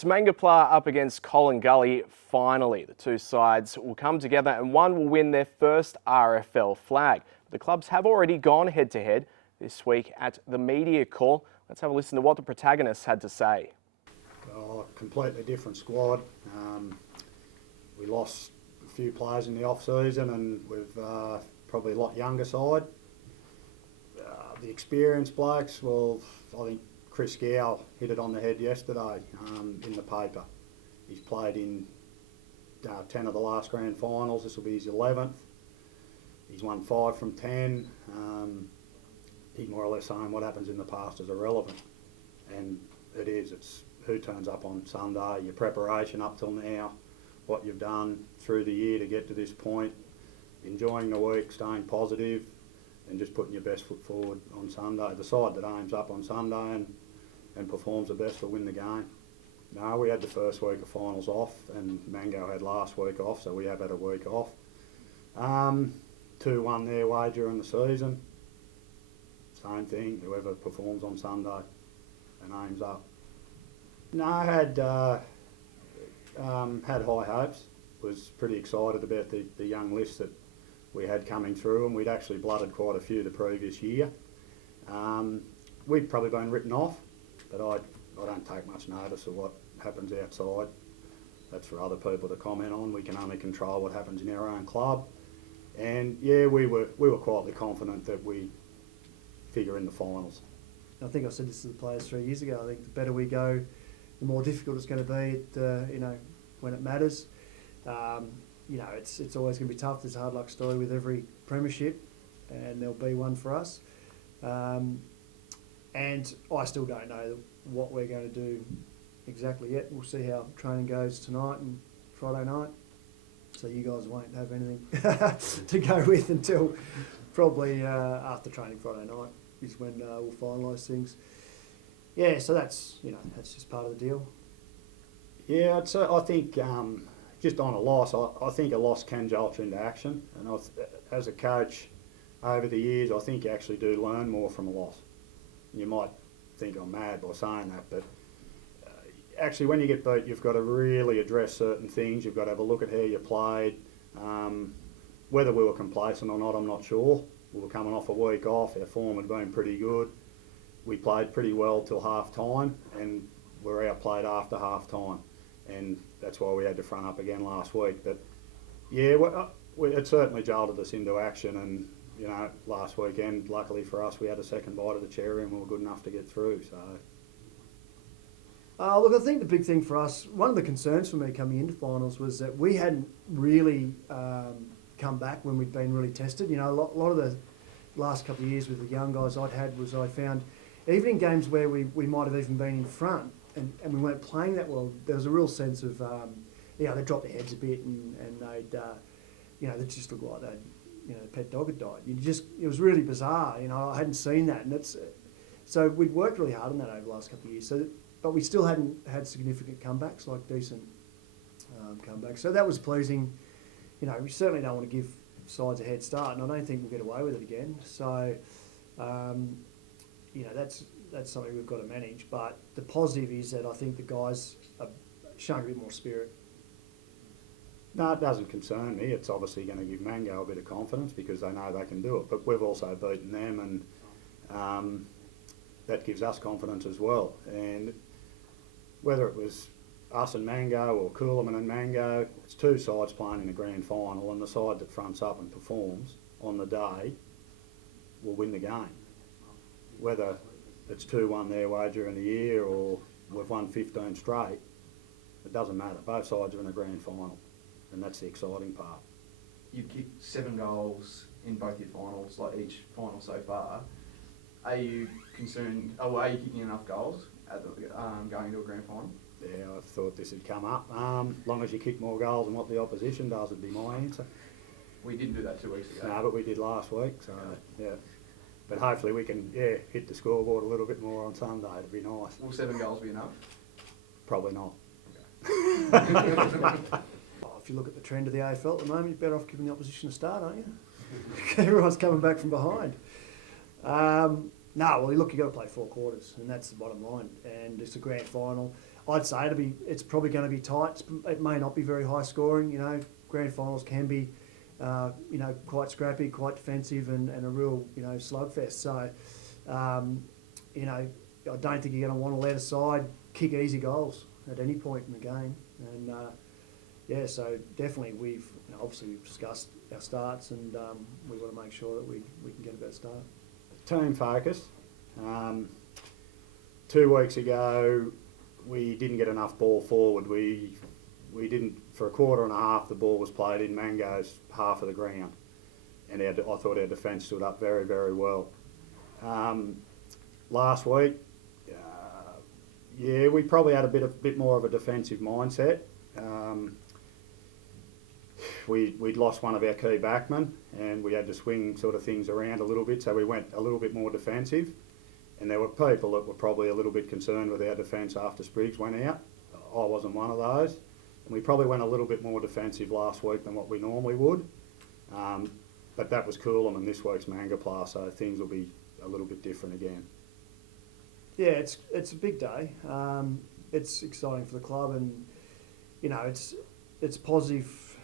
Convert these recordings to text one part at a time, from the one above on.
It's Mangapla up against Colin Gully. Finally, the two sides will come together and one will win their first RFL flag. The clubs have already gone head-to-head this week at the media call. Let's have a listen to what the protagonists had to say. Completely different squad. We lost a few players in the off-season and we've probably a lot younger side. The experienced blokes, well, I think Chris Gow hit it on the head yesterday in the paper. He's played in 10 of the last grand finals. This will be his 11th. He's won 5 from 10. He's more or less saying what happens in the past is irrelevant. And it is. It's who turns up on Sunday, your preparation up till now, what you've done through the year to get to this point, enjoying the week, staying positive, and just putting your best foot forward on Sunday. The side that aims up on Sunday and performs the best will win the game. No, we had the first week of finals off and Mango had last week off, so we have had a week off. 2-1 their way during the season. Same thing, whoever performs on Sunday and aims up. No, I had high hopes. Was pretty excited about the young list that we had coming through, and we'd actually blooded quite a few the previous year. We'd probably been written off, but I don't take much notice of what happens outside. That's for other people to comment on. We can only control what happens in our own club. And yeah, we were quietly confident that we'd figure in the finals. I think I said this to the players 3 years ago. I think the better we go, the more difficult it's going to be when it matters. It's always going to be tough. There's a hard luck story with every premiership, and there'll be one for us. And I still don't know what we're going to do exactly yet. We'll see how training goes tonight and Friday night. So you guys won't have anything to go with until probably after training Friday night is when we'll finalise things. Yeah, so that's just part of the deal. Yeah, I think just on a loss, I think a loss can jolt you into action. And as a coach over the years, I think you actually do learn more from a loss. You might think I'm mad by saying that, but actually when you get beat, you've got to really address certain things. You've got to have a look at how you played. Whether we were complacent or not, I'm not sure. We were coming off a week off. Our form had been pretty good. We played pretty well till half time, and we're outplayed after half time. And that's why we had to front up again last week. But yeah, it certainly jolted us into action. And last weekend, luckily for us, we had a second bite of the cherry and we were good enough to get through. So. Look, I think the big thing for us, one of the concerns for me coming into finals was that we hadn't really come back when we'd been really tested. A lot of the last couple of years with the young guys I found, even in games where we might have even been in front and we weren't playing that well, there was a real sense of, they dropped their heads a bit and they just looked like the pet dog had died. It was really bizarre. I hadn't seen that, and so we'd worked really hard on that over the last couple of years. But we still hadn't had significant comebacks, like decent comebacks. So that was pleasing. We certainly don't want to give sides a head start, and I don't think we'll get away with it again. So, that's something we've got to manage. But the positive is that I think the guys are showing a bit more spirit. No, it doesn't concern me. It's obviously going to give Mango a bit of confidence because they know they can do it. But we've also beaten them, and that gives us confidence as well. And whether it was us and Mango or Coolman and Mango, it's two sides playing in a grand final, and the side that fronts up and performs on the day will win the game. Whether it's 2-1 their way during the year or we've won 15 straight, it doesn't matter. Both sides are in a grand final, and that's the exciting part. You've kicked 7 goals in both your finals, like each final so far. Are you concerned, are you kicking enough goals at going into a grand final? Yeah, I thought this would come up. As long as you kick more goals than what the opposition does would be my answer. We didn't do that 2 weeks ago. No, but we did last week, so yeah. But hopefully we can hit the scoreboard a little bit more on Sunday. It'd be nice. Will 7 goals be enough? Probably not. Okay. If you look at the trend of the AFL at the moment, you're better off giving the opposition a start, aren't you? Everyone's coming back from behind. You've got to play 4 quarters, and that's the bottom line. And it's a grand final. I'd say it's probably going to be tight. It may not be very high scoring. Grand finals can be, quite scrappy, quite defensive, and a real, slugfest. So, I don't think you're going to want to let a side kick easy goals at any point in the game. And so definitely obviously we've discussed our starts, and we want to make sure that we can get a better start. Team focus. 2 weeks ago, we didn't get enough ball forward. We didn't, for a quarter and a half, the ball was played in Mango's half of the ground. And I thought our defence stood up very, very well. Last week, we probably had a bit more of a defensive mindset. We'd lost one of our key backmen, and we had to swing sort of things around a little bit, so we went a little bit more defensive. And there were people that were probably a little bit concerned with our defence after Spriggs went out. I wasn't one of those. And we probably went a little bit more defensive last week than what we normally would. But that was Coolum and this week's Mangapla, so things will be a little bit different again. Yeah, it's a big day. It's exciting for the club, and it's positive.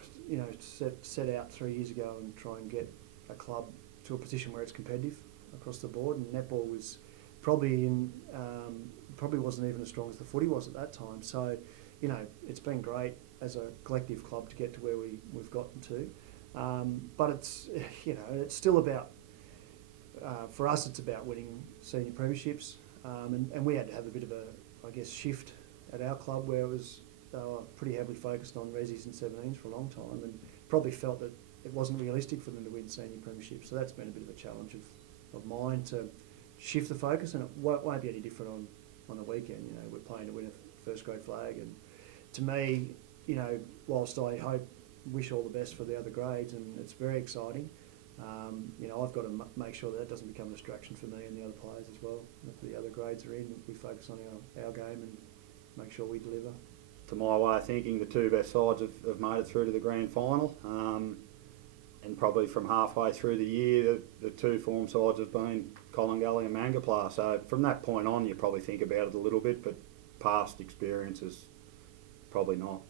Set out 3 years ago and try and get a club to a position where it's competitive across the board. And netball was probably wasn't even as strong as the footy was at that time. So, it's been great as a collective club to get to where we've gotten to. But it's still about, for us, it's about winning senior premierships. And we had to have a bit of a, shift at our club where they were pretty heavily focused on resis and 17s for a long time, and probably felt that it wasn't realistic for them to win senior premierships. So that's been a bit of a challenge of mine to shift the focus, and it won't be any different on the weekend. We're playing to win a first grade flag, and to me, whilst I wish all the best for the other grades, and it's very exciting, I've got to make sure that doesn't become a distraction for me and the other players as well. If the other grades are in, we focus on our game and make sure we deliver. To my way of thinking, the two best sides have made it through to the grand final. And probably from halfway through the year, the two form sides have been Collingully and Mangapla. So from that point on, you probably think about it a little bit, but past experiences, probably not.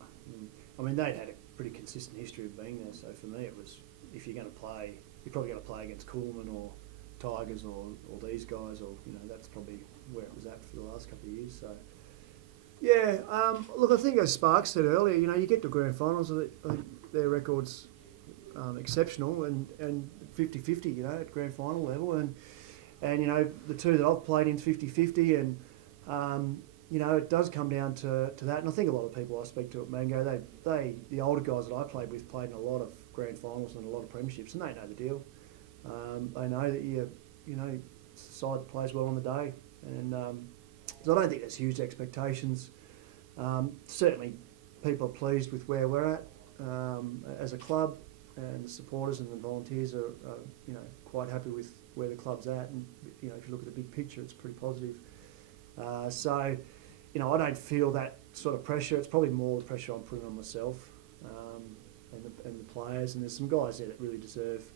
I mean, they'd had a pretty consistent history of being there. So for me, it was, if you're going to play, you're probably going to play against Coolman or Tigers or these guys, or that's probably where it was at for the last couple of years. So. Yeah, look, I think as Sparks said earlier, you get to grand finals, I think their record's exceptional, and 50-50, at grand final level, and the two that I've played in 50-50, and it does come down to that, and I think a lot of people I speak to at Mango, the older guys that I played with played in a lot of grand finals and a lot of premierships, and they know the deal. They know that side that plays well on the day, and so I don't think there's huge expectations. Certainly, people are pleased with where we're at as a club, and the supporters and the volunteers are quite happy with where the club's at. And if you look at the big picture, it's pretty positive. So, I don't feel that sort of pressure. It's probably more the pressure I'm putting on myself and the players. And there's some guys there that really deserve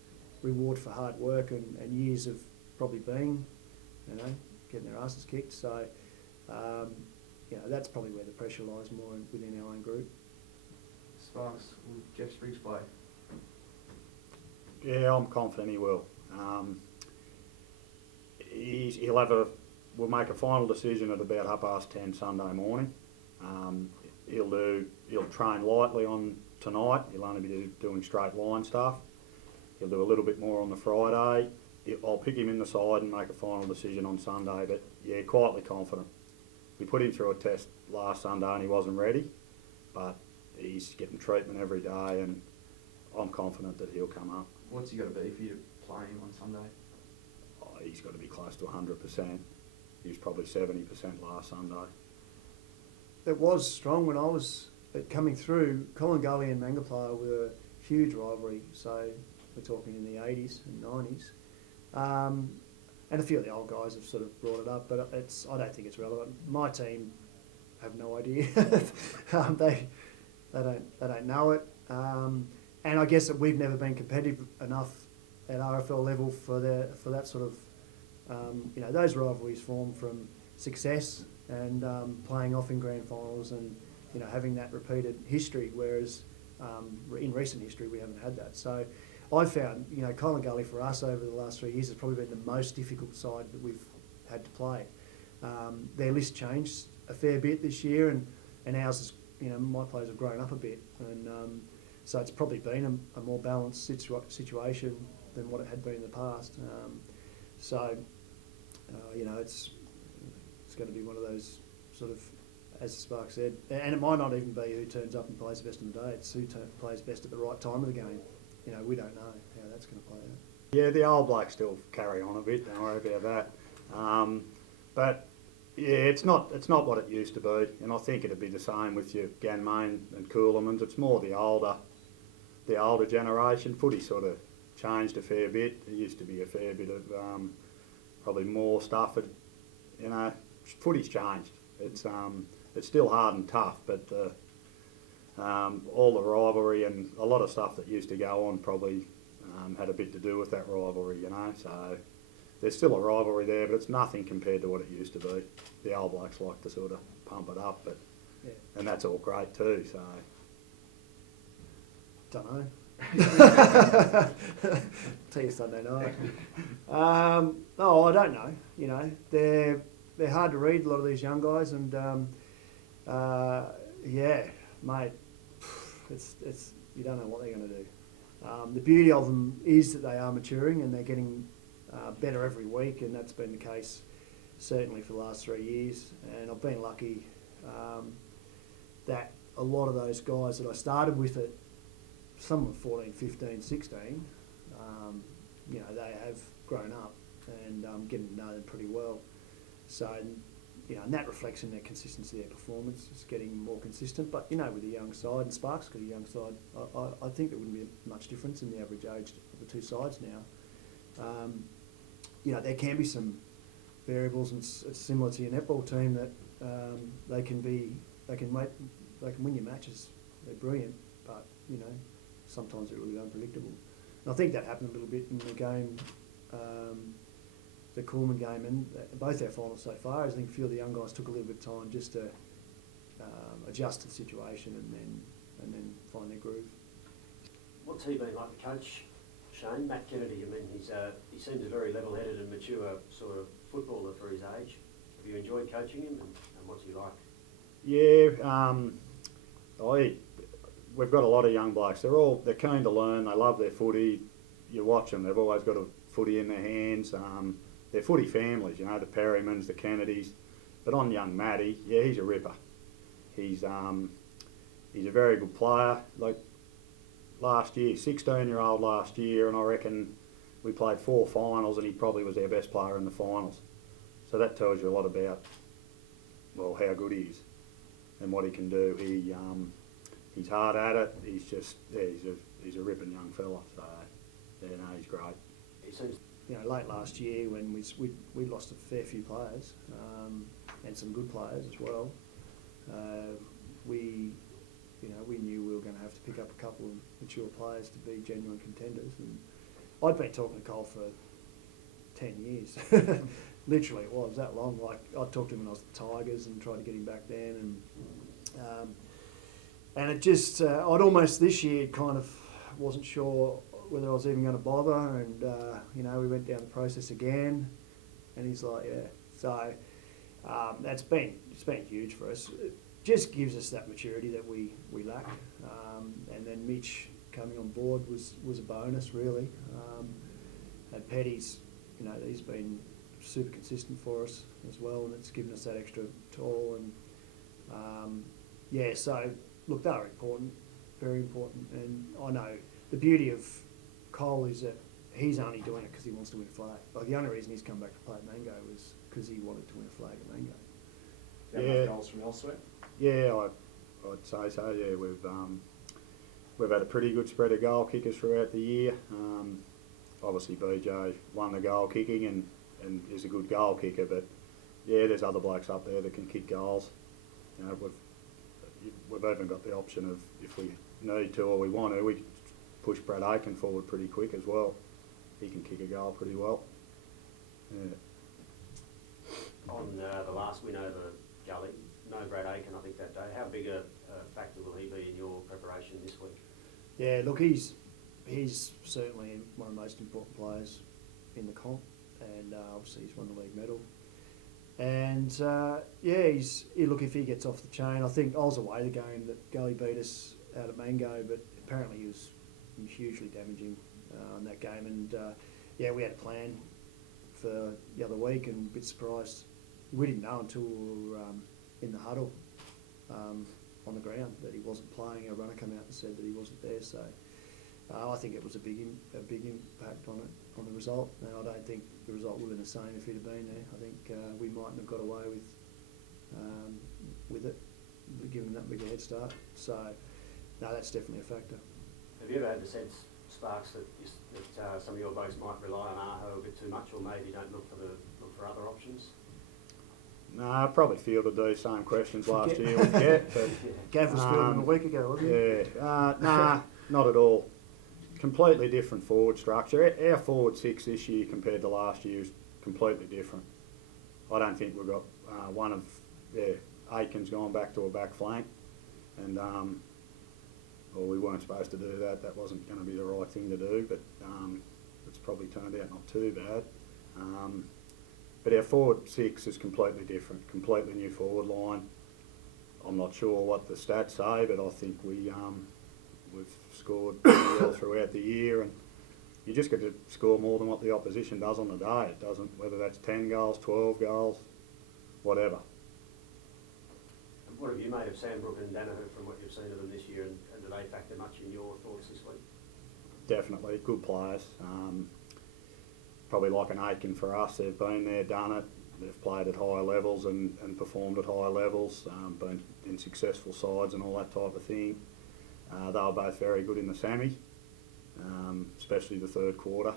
reward for hard work and years of probably being, getting their asses kicked. So. That's probably where the pressure lies more within our own group. Sparks, will Jeff Spriggs play? Yeah, I'm confident he will. We'll make a final decision at about 10:30 Sunday morning. He'll train lightly on tonight. He'll only be doing straight line stuff. He'll do a little bit more on the Friday. I'll pick him in the side and make a final decision on Sunday, but yeah, quietly confident. We put him through a test last Sunday and he wasn't ready, but he's getting treatment every day, and I'm confident that he'll come up. What's he got to be for you to play him on Sunday? He's got to be close to 100%. He was probably 70% last Sunday. It was strong when I was coming through. Collingully and Mangapla were a huge rivalry, so we're talking in the 80s and 90s. And a few of the old guys have sort of brought it up, but I don't think it's relevant. My team have no idea. They don't know it. And I guess that we've never been competitive enough at RFL level for that sort of, those rivalries form from success and playing off in grand finals, and having that repeated history. Whereas in recent history we haven't had that. So I found Colin Gully for us over the last 3 years has probably been the most difficult side that we've had to play. Their list changed a fair bit this year, and ours is, my players have grown up a bit, and so it's probably been a more balanced situation than what it had been in the past. It's going to be one of those sort of, as Spark said, and it might not even be who turns up and plays the best in the day. It's who plays best at the right time of the game. We don't know how that's going to play out. Yeah, the old blokes still carry on a bit. Don't worry about that. But yeah, it's not what it used to be, and I think it'd be the same with your Ganmain and Coolamans. It's more the older generation. Footy sort of changed a fair bit. There used to be a fair bit of probably more stuff. Footy's changed. It's still hard and tough, but all the rivalry and a lot of stuff that used to go on probably had a bit to do with that rivalry. So there's still a rivalry there, but it's nothing compared to what it used to be. The old blokes like to sort of pump it up, but Yeah. and that's all great too. So Don't know. Tell you Sunday night. No, I don't know. They're hard to read, a lot of these young guys, and yeah, mate, it's you don't know what they're going to do. The beauty of them is that they are maturing and they're getting better every week, and that's been the case certainly for the last 3 years. And I've been lucky that a lot of those guys that I started with at some of 14, 15, 16, they have grown up, and getting to know them pretty well. So, and that reflects in their consistency, their performance is getting more consistent. But, with a young side, and Sparks got a young side, I think there wouldn't be much difference in the average age of the two sides now. There can be some variables, and it's similar to your netball team, that they can win your matches. They're brilliant, but, sometimes they're really unpredictable. And I think that happened a little bit in the game, the Coolman game, and both our finals so far. I think a few of the young guys took a little bit of time just to adjust to the situation and then find their groove. What's he been like to coach, Shane? Matt Kennedy, he seems a very level-headed and mature sort of footballer for his age. Have you enjoyed coaching him, and what's he like? yeah, we've got a lot of young blokes. They're keen to learn. They love their footy. You watch them; they've always got a footy in their hands. They're footy families, the Perrymans, the Kennedys. But on young Matty, yeah, he's a ripper. He's a very good player. Like last year, 16-year-old last year, and I reckon we played 4 finals, and he probably was our best player in the finals. So that tells you a lot about, how good he is and what he can do. He's hard at it. He's a ripping young fella. So he's great. He seems. Late last year when we lost a fair few players, and some good players as well. We knew we were going to have to pick up a couple of mature players to be genuine contenders. And I'd been talking to Cole for 10 years. Literally, it was that long. Like, I talked to him when I was at the Tigers and tried to get him back then, and it just I'd almost this year kind of wasn't sure whether I was even going to bother, and we went down the process again, and he's like, yeah. So it's been huge for us. It just gives us that maturity that we lack, and then Mitch coming on board was a bonus, really. And Petty's, he's been super consistent for us as well, and it's given us that extra toll. And so look, they are important, very important, and I know the beauty of Cole is that he's only doing it because he wants to win a flag. Like, the only reason he's come back to play at Mango was because he wanted to win a flag at Mango. Yeah. Goals from elsewhere? Yeah, I'd say so. Yeah, we've had a pretty good spread of goal kickers throughout the year. Obviously, BJ won the goal kicking and is a good goal kicker, but yeah, there's other blokes up there that can kick goals. We've even got the option of, if we need to or we want to, we can push Brad Aiken forward pretty quick as well. He can kick a goal pretty well. Yeah. On the last win over Gully. No Brad Aiken, I think, that day. How big a factor will he be in your preparation this week? Yeah, look, he's certainly one of the most important players in the comp, and obviously he's won the league medal. And look, if he gets off the chain, I think I was away the game that Gully beat us out at Mango, but apparently he was hugely damaging in that game. And we had a plan for the other week, and a bit surprised. We didn't know until we were in the huddle on the ground that he wasn't playing. A runner came out and said that he wasn't there. So I think it was a big impact on the result. And I don't think the result would have been the same if he'd have been there. I think we mightn't have got away with it, given that big a head start. So no, that's definitely a factor. Have you ever had the sense, Sparks, that some of your blokes might rely on Aho a bit too much, or maybe don't look for other options? No, I probably fielded these same questions last year with Get, but Gav was fielding a week ago, wasn't he? yeah, nah, not at all. Completely different forward structure. Our forward six this year compared to last year is completely different. I don't think we've got Aiken's gone back to a back flank, and we weren't supposed to do that. That wasn't going to be the right thing to do, but it's probably turned out not too bad. But our forward six is completely different, completely new forward line. I'm not sure what the stats say, but I think we've scored pretty well throughout the year, and you just got to score more than what the opposition does on the day. It doesn't, whether that's 10 goals, 12 goals, whatever. And what have you made of Sandbrook and Danaher from what you've seen of them this year, and do they factor much in your thoughts this week? Definitely, good players. Probably like an Aiken for us. They've been there, done it. They've played at higher levels and performed at higher levels, been in successful sides and all that type of thing. They were both very good in the semi, especially the third quarter.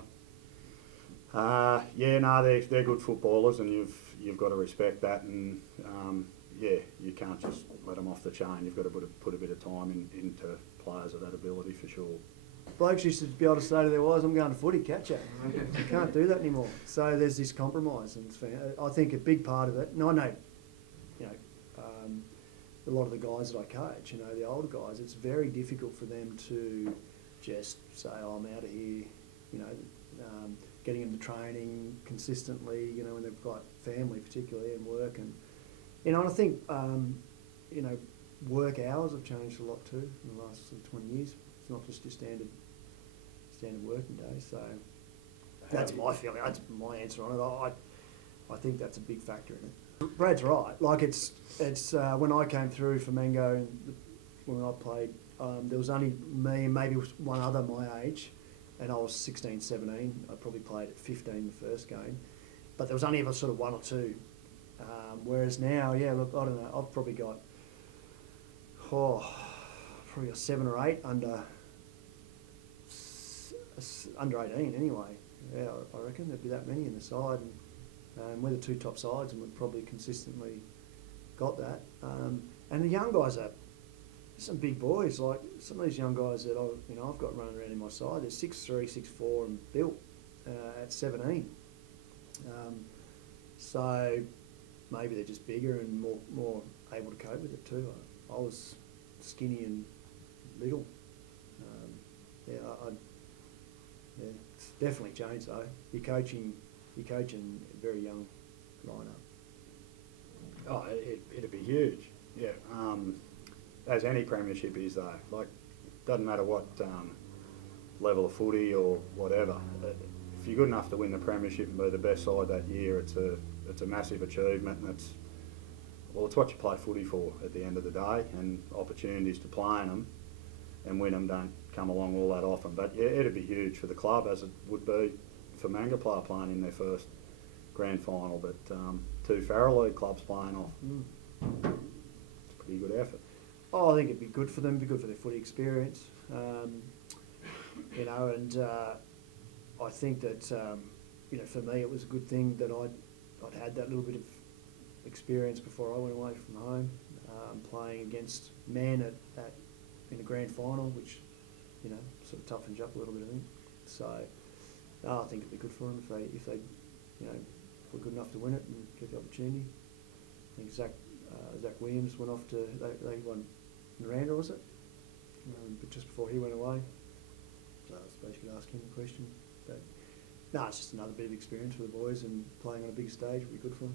They're good footballers, and you've got to respect that. And you can't just let them off the chain. You've got to put a bit of time into players of that ability for sure. Blokes used to be able to say to their wives, "I'm going to footy, catch it." You can't do that anymore. So there's this compromise, and I think a big part of it. And I know, a lot of the guys that I coach, the older guys, it's very difficult for them to just say, "Oh, I'm out of here," getting them to training consistently, when they've got family particularly and work, and I think work hours have changed a lot too in the last sort of 20 years. It's not just your standard working day. So that's my feeling. That's my answer on it. I think that's a big factor in it. Brad's right. Like it's when I came through for Mango and when I played, there was only me and maybe one other my age, and I was 16, 17. I probably played at 15 the first game, but there was only ever sort of one or two. Whereas now, I don't know. I've probably got 7 or 8 under 18 anyway. Yeah, I reckon there'd be that many in the side, and we're the 2 top sides, and we've probably consistently got that. And the young guys are some big boys. Like some of these young guys that I've got running around in my side. They're 6'3", 6'4", and built at 17. So maybe they're just bigger and more able to cope with it too. I was skinny and little. It's definitely changed though. You're coaching a very young lineup. Oh, it'd be huge. Yeah. As any premiership is though. Like, doesn't matter what level of footy or whatever. If you're good enough to win the premiership and be the best side that year, it's a massive achievement, and it's what you play footy for at the end of the day, and opportunities to play in them and win them don't come along all that often. But yeah, it'd be huge for the club, as it would be for Manga player playing in their first grand final. But 2 Farrell League clubs playing off. It's a pretty good effort. Oh, I think it'd be good for them, it'd be good for their footy experience. And I think that, for me it was a good thing that I'd had that little bit of experience before I went away from home, playing against men in a grand final, which, sort of toughens you up a little bit, I think. So, I think it'd be good for them if they were good enough to win it and get the opportunity. I think Zach Zach Williams went off to, they won Miranda, was it? But just before he went away. So I suppose you could ask him a question. But no, it's just another bit of experience for the boys, and playing on a big stage will be good for them.